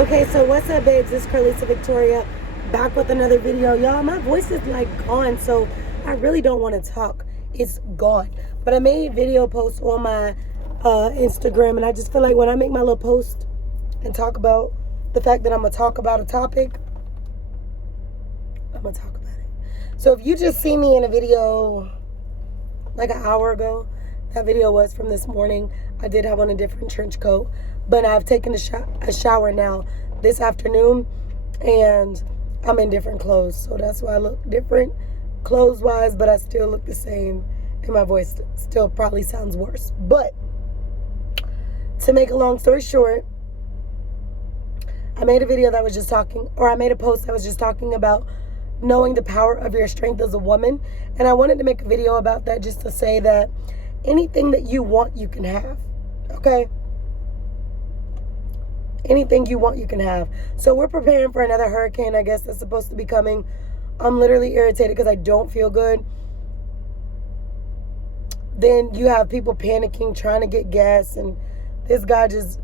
Okay, so what's up, babes? It's Carlisa Victoria back with another video. Y'all, my voice is like gone, so I really don't want to talk. It's gone. But I made video posts on my Instagram, and I just feel like when I make my little post and talk about the fact that I'm going to talk about a topic, I'm going to talk about it. So if you just see me in a video like an hour ago, that video was from this morning. I did have on a different trench coat, but I've taken a shower now this afternoon, and I'm in different clothes. So that's why I look different clothes-wise, but I still look the same, and my voice still probably sounds worse. But to make a long story short, I made a video that was just talking, or I made a post that was just talking about knowing the power of your strength as a woman. And I wanted to make a video about that just to say that anything that you want, you can have. Okay? Anything you want, you can have. So we're preparing for another hurricane, I guess, that's supposed to be coming. I'm literally irritated because I don't feel good. Then you have people panicking, trying to get gas. And this guy just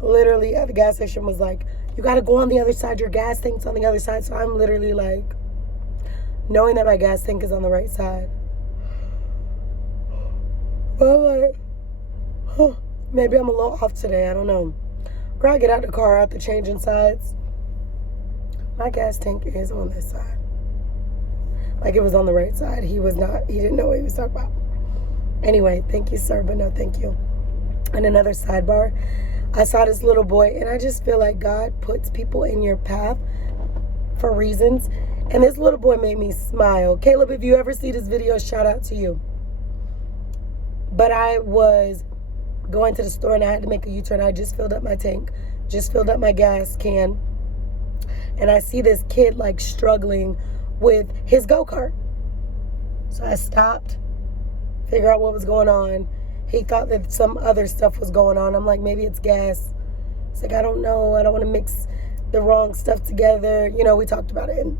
literally at the gas station was like, you got to go on the other side. Your gas tank's on the other side. So I'm literally like, knowing that my gas tank is on the right side, well, like, maybe I'm a little off today. I don't know. Girl, I get out the car after changing sides. My gas tank is on this side. Like it was on the right side. He didn't know what he was talking about. Anyway, thank you, sir, but no thank you. And another sidebar, I saw this little boy, and I just feel like God puts people in your path for reasons. And this little boy made me smile. Caleb, if you ever see this video, shout out to you. But I was going to the store and I had to make a U-turn. I just filled up my tank, just filled up my gas can. And I see this kid like struggling with his go-kart. So I stopped, figure out what was going on. He thought that some other stuff was going on. I'm like, maybe it's gas. It's like, I don't know. I don't want to mix the wrong stuff together. You know, we talked about it. And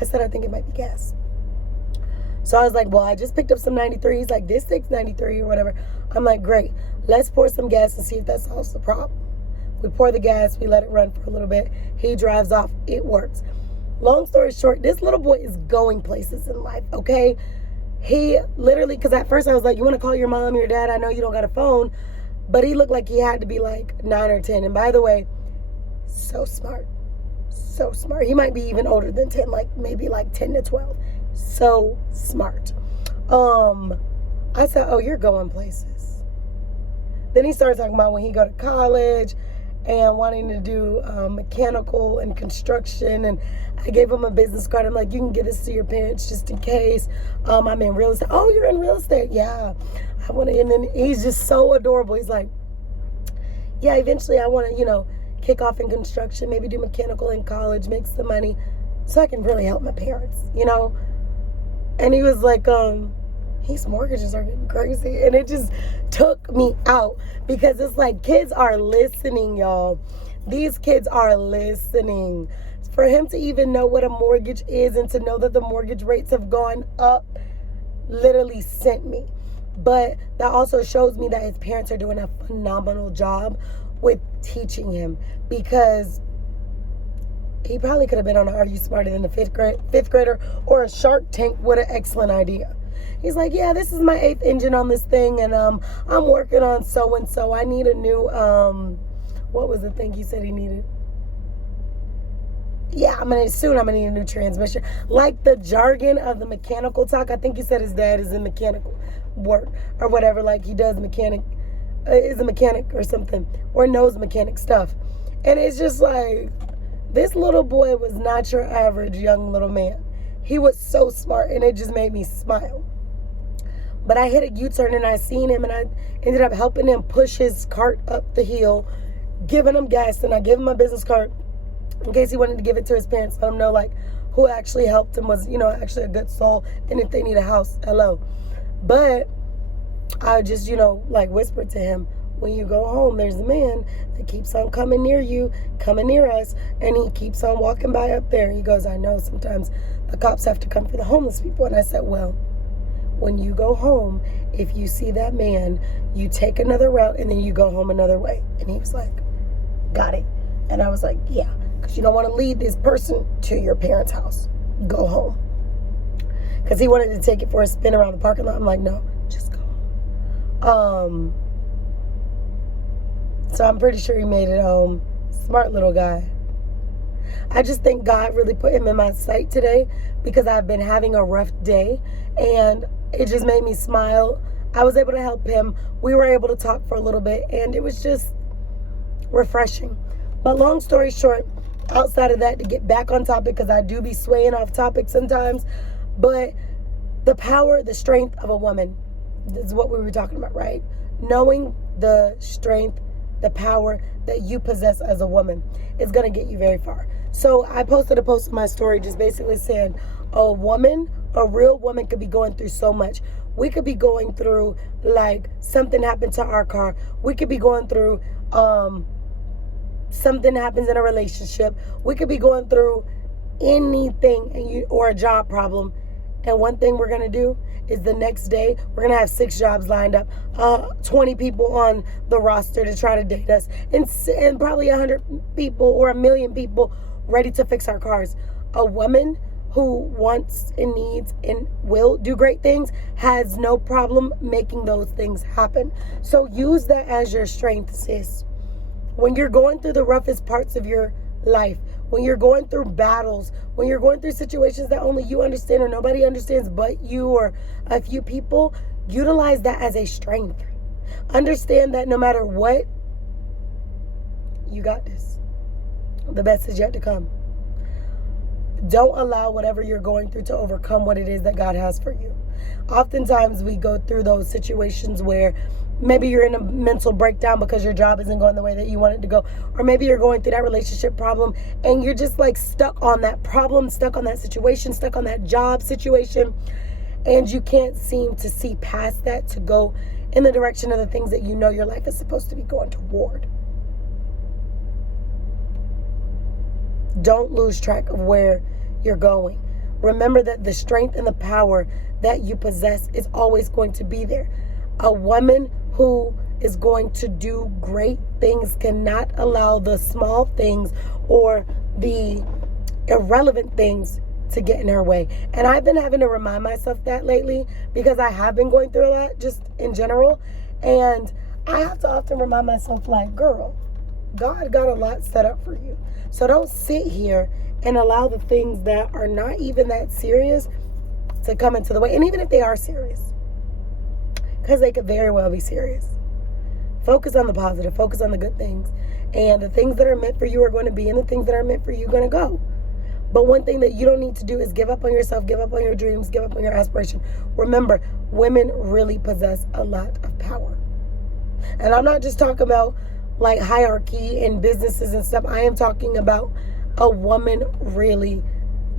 I said, I think it might be gas. So I was like, well, I just picked up some 93. He's like, this takes 93 or whatever. I'm like, great. Let's pour some gas and see if that solves the problem. We pour the gas. We let it run for a little bit. He drives off. It works. Long story short, this little boy is going places in life, okay? He literally, because at first I was like, you want to call your mom, your dad? I know you don't got a phone. But he looked like he had to be like 9 or 10. And by the way, so smart. So smart. He might be even older than 10, like maybe like 10 to 12. So smart. I said, oh, you're going places. Then he started talking about when he go to college and wanting to do mechanical and construction. And I gave him a business card. I'm like, you can give this to your parents just in case. I'm in real estate. Oh, you're in real estate? Yeah. I want to. And then he's just so adorable. He's like, yeah, eventually I want to, kick off in construction, maybe do mechanical in college, make some money so I can really help my parents, And he was like, these mortgages are getting crazy. And it just took me out because it's like kids are listening, y'all. These kids are listening. For him to even know what a mortgage is and to know that the mortgage rates have gone up literally sent me. But that also shows me that his parents are doing a phenomenal job with teaching him, because he probably could have been on Are You Smarter Than the fifth grader or a Shark Tank with an excellent idea. He's like, yeah, this is my 8th engine on this thing, and I'm working on so-and-so. I need a new, what was the thing he said he needed? Yeah, I'm going to need a new transmission. Like the jargon of the mechanical talk. I think he said his dad is in mechanical work or whatever, like he does is a mechanic or something, or knows mechanic stuff. And it's just like, this little boy was not your average young little man. He was so smart, and it just made me smile. But I hit a U-turn, and I seen him, and I ended up helping him push his cart up the hill, giving him gas, and I gave him my business card in case he wanted to give it to his parents, let him know like who actually helped him was, actually a good soul, and if they need a house, hello. But I just, like whispered to him, when you go home, there's a man that keeps on coming near you, coming near us, and he keeps on walking by up there. He goes, I know sometimes the cops have to come for the homeless people. And I said, well, when you go home, if you see that man, you take another route and then you go home another way. And he was like, got it. And I was like, yeah, because you don't want to lead this person to your parents' house. Go home. Because he wanted to take it for a spin around the parking lot. I'm like, no, just go home. So I'm pretty sure he made it home. Smart little guy. I just think God really put him in my sight today because I've been having a rough day and it just made me smile. I was able to help him. We were able to talk for a little bit and it was just refreshing. But long story short, outside of that, to get back on topic, because I do be swaying off topic sometimes, but the power, the strength of a woman is what we were talking about, right? Knowing the strength, the power that you possess as a woman is going to get you very far. So I posted a post in my story just basically saying a woman, a real woman could be going through so much. We could be going through like something happened to our car. We could be going through something happens in a relationship. We could be going through anything or a job problem. And one thing we're going to do is the next day, we're going to have 6 jobs lined up, 20 people on the roster to try to date us, and probably 100 people or 1 million people ready to fix our cars. A woman who wants and needs and will do great things has no problem making those things happen. So use that as your strength, sis. When you're going through the roughest parts of your life, when you're going through battles, when you're going through situations that only you understand or nobody understands but you or a few people, utilize that as a strength. Understand that no matter what, you got this. The best is yet to come. Don't allow whatever you're going through to overcome what it is that God has for you. Oftentimes we go through those situations where maybe you're in a mental breakdown because your job isn't going the way that you want it to go. Or maybe you're going through that relationship problem and you're just like stuck on that problem, stuck on that situation, stuck on that job situation. And you can't seem to see past that to go in the direction of the things that you know your life is supposed to be going toward. Don't lose track of where you're going. Remember that the strength and the power that you possess is always going to be there. A woman who is going to do great things cannot allow the small things or the irrelevant things to get in her way. And I've been having to remind myself that lately because I have been going through a lot just in general. And I have to often remind myself like, girl, God got a lot set up for you. So don't sit here and allow the things that are not even that serious to come into the way. And even if they are serious, because they could very well be serious. Focus on the positive. Focus on the good things. And the things that are meant for you are going to be, and the things that are meant for you are going to go. But one thing that you don't need to do is give up on yourself, give up on your dreams, give up on your aspiration. Remember, women really possess a lot of power. And I'm not just talking about like hierarchy and businesses and stuff. I am talking about a woman really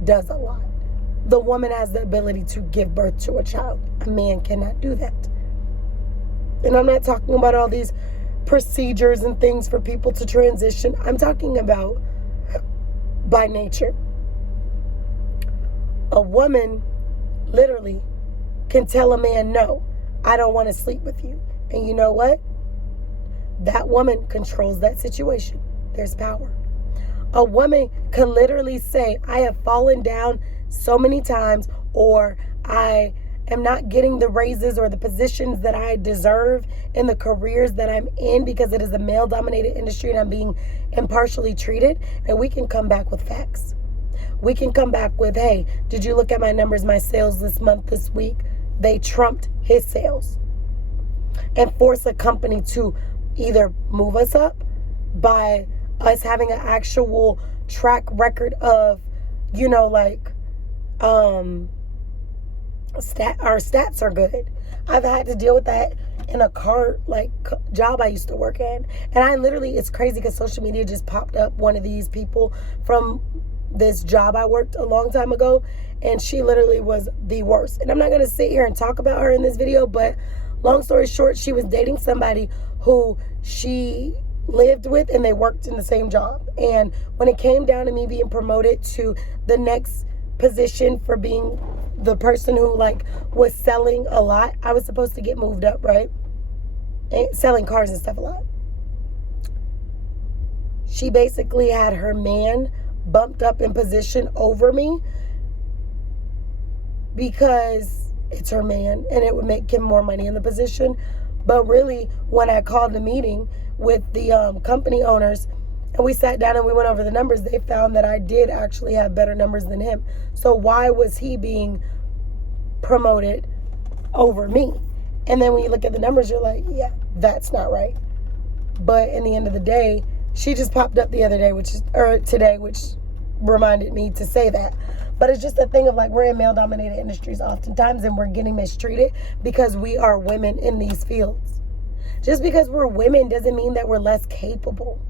does a lot. The woman has the ability to give birth to a child. A man cannot do that. And I'm not talking about all these procedures and things for people to transition. I'm talking about by nature. A woman literally can tell a man, no, I don't want to sleep with you. And you know what? That woman controls that situation. There's power. A woman can literally say, I have fallen down so many times, or I am not getting the raises or the positions that I deserve in the careers that I'm in because it is a male-dominated industry and I'm being impartially treated. And we can come back with facts. We can come back with, hey, did you look at my numbers, my sales this month, this week? They trumped his sales. And force a company to either move us up by us having an actual track record of, you know, like, our stats are good. I've had to deal with that in a car like job I used to work in. And I literally, it's crazy because social media just popped up one of these people from this job I worked a long time ago. And she literally was the worst. And I'm not going to sit here and talk about her in this video, but long story short, she was dating somebody who she lived with and they worked in the same job. And when it came down to me being promoted to the next position for being the person who like was selling a lot, I was supposed to get moved up, right? And selling cars and stuff a lot. she basically had her man bumped up in position over me because it's her man and it would make him more money in the position. But really, when I called the meeting with the company owners and we sat down and we went over the numbers, they found that I did actually have better numbers than him. So why was he being promoted over me? And then when you look at the numbers, you're like, yeah, that's not right. But in the end of the day, she just popped up the other day, today, which reminded me to say that. But it's just a thing of like, we're in male-dominated industries oftentimes and we're getting mistreated because we are women in these fields. Just because we're women doesn't mean that we're less capable.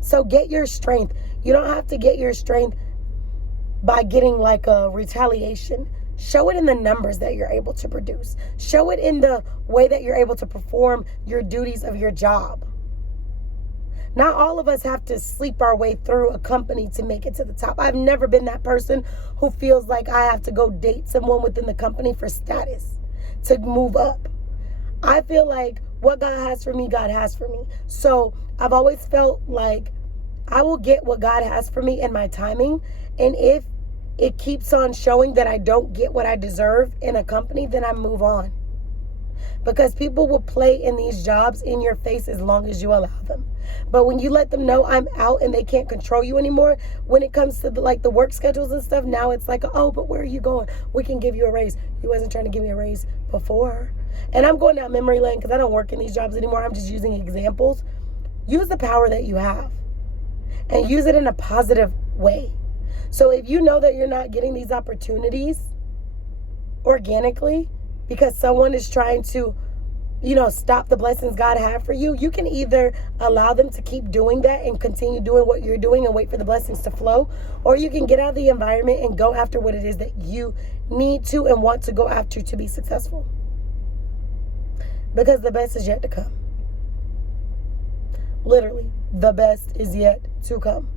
So get your strength. You don't have to get your strength by getting like a retaliation. Show it in the numbers that you're able to produce. Show it in the way that you're able to perform your duties of your job. Not all of us have to sleep our way through a company to make it to the top. I've never been that person who feels like I have to go date someone within the company for status to move up. I feel like what God has for me, God has for me. So I've always felt like I will get what God has for me in my timing. And if it keeps on showing that I don't get what I deserve in a company, then I move on. Because people will play in these jobs in your face as long as you allow them. But when you let them know I'm out and they can't control you anymore, when it comes to the work schedules and stuff, now it's like, oh, but where are you going? We can give you a raise. You wasn't trying to give me a raise before. And I'm going down memory lane because I don't work in these jobs anymore. I'm just using examples. Use the power that you have and use it in a positive way. So if you know that you're not getting these opportunities organically because someone is trying to, stop the blessings God had for you, you can either allow them to keep doing that and continue doing what you're doing and wait for the blessings to flow, or you can get out of the environment and go after what it is that you need to and want to go after to be successful. Because the best is yet to come. Literally, the best is yet to come.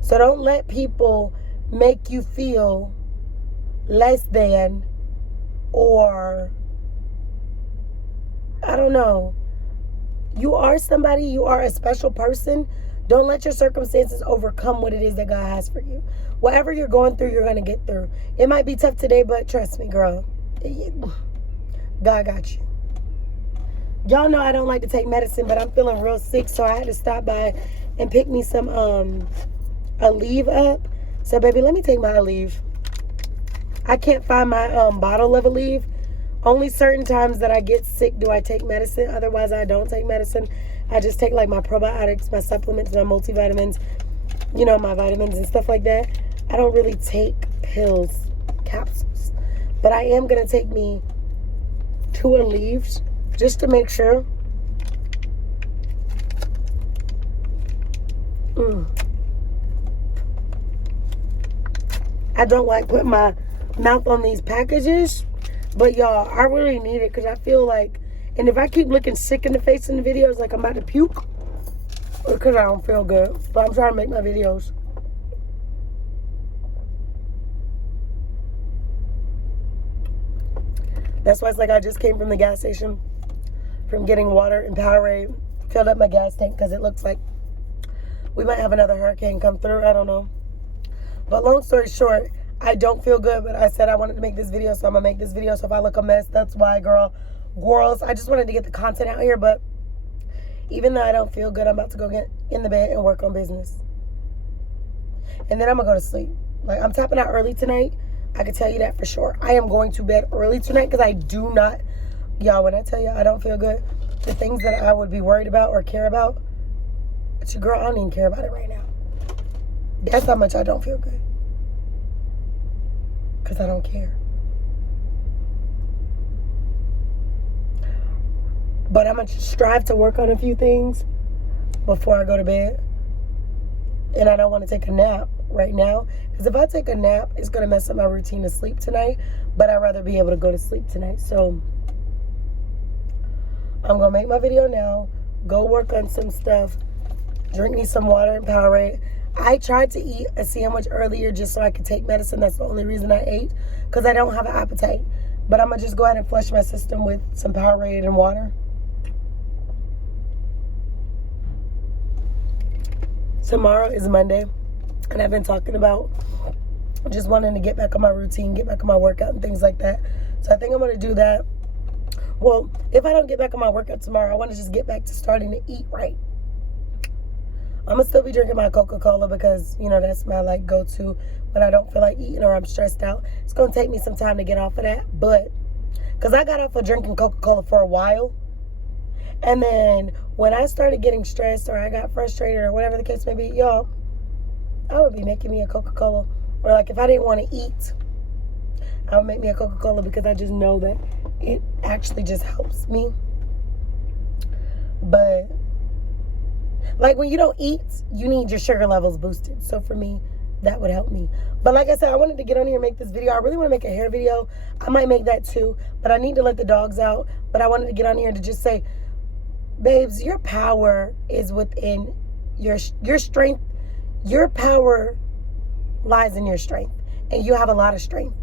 So don't let people make you feel less than, or I don't know. You are somebody, you are a special person. Don't let your circumstances overcome what it is that God has for you. Whatever you're going through, you're going to get through. It might be tough today, but trust me, girl. God got you. Y'all know I don't like to take medicine, but I'm feeling real sick, so I had to stop by and pick me some Aleve up. So, baby, let me take my Aleve. I can't find my bottle of Aleve. Only certain times that I get sick do I take medicine. Otherwise, I don't take medicine. I just take like my probiotics, my supplements, my multivitamins, my vitamins and stuff like that. I don't really take pills, capsules. But I am going to take me 2 Aleves just to make sure. I don't like putting my mouth on these packages, but y'all, I really need it because I feel like, and if I keep looking sick in the face in the videos like I'm about to puke, because I don't feel good, but I'm trying to make my videos. That's why it's like I just came from the gas station from getting water and Powerade, filled up my gas tank because it looks like we might have another hurricane come through. I don't know. But long story short, I don't feel good, but I said I wanted to make this video, so I'm going to make this video. So if I look a mess, that's why, gworrlls. I just wanted to get the content out here, but even though I don't feel good, I'm about to go get in the bed and work on business. And then I'm going to go to sleep. Like, I'm tapping out early tonight. I can tell you that for sure. I am going to bed early tonight because I do not, y'all, when I tell you I don't feel good, the things that I would be worried about or care about, it's your girl, I don't even care about it right now. That's how much I don't feel good. Because I don't care. But I'm going to strive to work on a few things before I go to bed. And I don't want to take a nap right now. Because if I take a nap, it's going to mess up my routine to sleep tonight. But I'd rather be able to go to sleep tonight. So I'm going to make my video now. Go work on some stuff. Drink me some water and Powerade. I tried to eat a sandwich earlier just so I could take medicine. That's the only reason I ate. Because I don't have an appetite. But I'm going to just go ahead and flush my system with some Powerade and water. tomorrow is Monday, and I've been talking about just wanting to get back on my routine, get back on my workout and things like that. So I think I'm going to do that. Well, if I don't get back on my workout tomorrow, I want to just get back to starting to eat right. I'm going to still be drinking my Coca-Cola because, you know, that's my, like, go-to when I don't feel like eating or I'm stressed out. It's going to take me some time to get off of that. But, because I got off of drinking Coca-Cola for a while. And then when I started getting stressed or I got frustrated or whatever the case may be, y'all, I would be making me a Coca-Cola. Or, like, if I didn't want to eat, I would make me a Coca-Cola because I just know that it actually just helps me. But, like, when you don't eat, you need your sugar levels boosted. So, for me, that would help me. But, like I said, I wanted to get on here and make this video. I really want to make a hair video. I might make that, too. But I need to let the dogs out. But I wanted to get on here to just say, babes, your power is within your strength. Your power lies in your strength. And you have a lot of strength.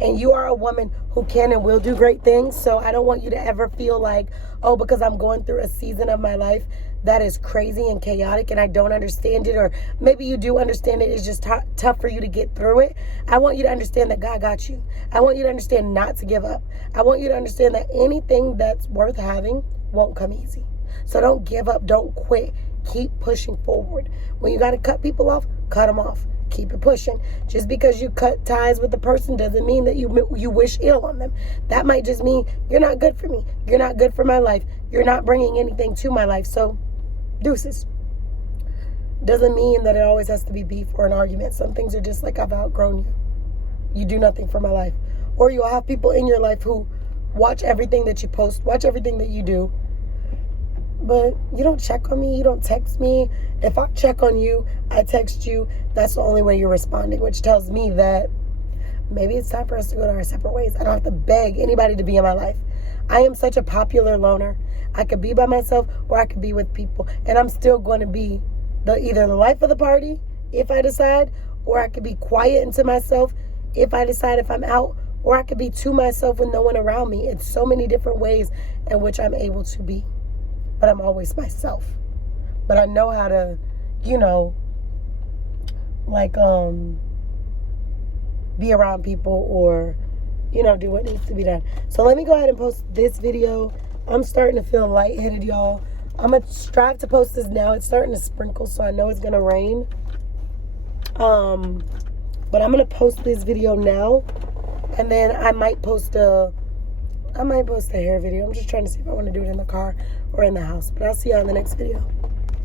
And you are a woman who can and will do great things. So I don't want you to ever feel like, oh, because I'm going through a season of my life that is crazy and chaotic and I don't understand it. Or maybe you do understand it. It's just tough for you to get through it. I want you to understand that God got you. I want you to understand not to give up. I want you to understand that anything that's worth having won't come easy. So don't give up. Don't quit. Keep pushing forward. When you got to cut people off, cut them off. Keep it pushing. Just because you cut ties with the person doesn't mean that you wish ill on them. That might just mean you're not good for me. You're not good for my life. You're not bringing anything to my life. So, deuces. Doesn't mean that it always has to be beef or an argument. Some things are just like, I've outgrown you. You do nothing for my life. Or you'll have people in your life who watch everything that you post, watch everything that you do. But you don't check on me. You don't text me. If I check on you, I text you. That's the only way you're responding, which tells me that maybe it's time for us to go to our separate ways. I don't have to beg anybody to be in my life. I am such a popular loner. I could be by myself or I could be with people. And I'm still going to be either the life of the party if I decide, or I could be quiet into myself if I decide if I'm out, or I could be to myself with no one around me. It's so many different ways in which I'm able to be. But I'm always myself. But I know how to, you know, like, be around people or, you know, do what needs to be done. So let me go ahead and post this video. I'm starting to feel lightheaded, y'all. I'm going to strive to post this now. It's starting to sprinkle, so I know it's going to rain. But I'm going to post this video now. And then I might post a hair video. I'm just trying to see if I want to do it in the car or in the house. But I'll see y'all in the next video.